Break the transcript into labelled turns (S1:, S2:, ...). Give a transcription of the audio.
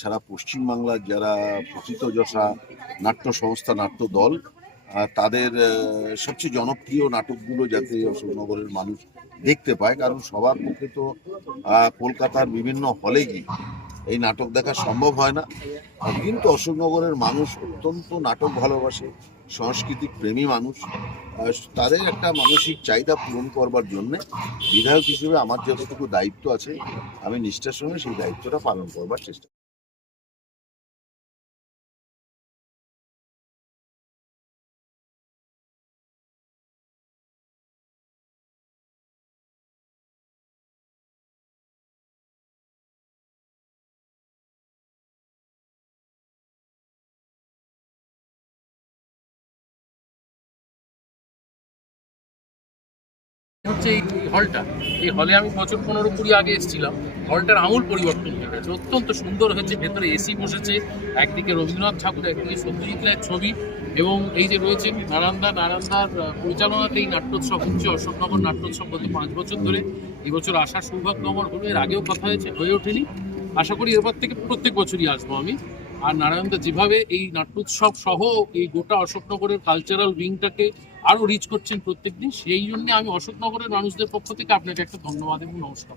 S1: সারা পশ্চিমবাংলার যারা প্রথিতযশা নাট্য সংস্থা, নাট্য দল তাদের সবচেয়ে জনপ্রিয় নাটকগুলো যাতে অশোকনগরের মানুষ দেখতে পায়, কারণ সবার পক্ষে তো কলকাতার বিভিন্ন হলে গিয়ে এই নাটক দেখা সম্ভব হয় না। কিন্তু অশোকনগরের মানুষ অত্যন্ত নাটক ভালোবাসে, সাংস্কৃতিক প্রেমী মানুষ। তাদের একটা মানসিক চাহিদা পূরণ করবার জন্যে বিধায়ক হিসেবে আমার যতটুকু দায়িত্ব আছে, আমি নিষ্ঠার সঙ্গে সেই দায়িত্বটা পালন করবার চেষ্টা
S2: হচ্ছে এই হলটা। এই হলে আমি বছর পনেরো কুড়ি আগে এসেছিলাম। হলটার আমূল পরিবর্তন হয়ে গেছে। অত্যন্ত সুন্দর হয়েছে। ভেতরে এসি বসেছে। একদিকে রবীন্দ্রনাথ ঠাকুর একদিকে সত্যজিৎ রায়ের ছবি এবং এই যে রয়েছে নারান্দা নারায়ণদার আহ, পরিচালনাতে এই নাট্যোৎসব হচ্ছে। অশোকনগর নাট্যোৎসব গত পাঁচ বছর ধরে। এবছর আসার সৌভাগ্য আমার হলো। এর আগেও কথা হয়েছে হয়ে ওঠেনি। আশা করি এরপর থেকে প্রত্যেক বছরই আসব আমি। আর নারায়ণদা যেভাবে এই নাট্যোৎসব সহ এই গোটা অশোকনগরের কালচারাল উইংটাকে আরও রিচ করছেন প্রত্যেকদিন সেই জন্য আমি অশোকনগরের মানুষদের পক্ষ থেকে আপনাকে একটা ধন্যবাদ এবং নমস্কার।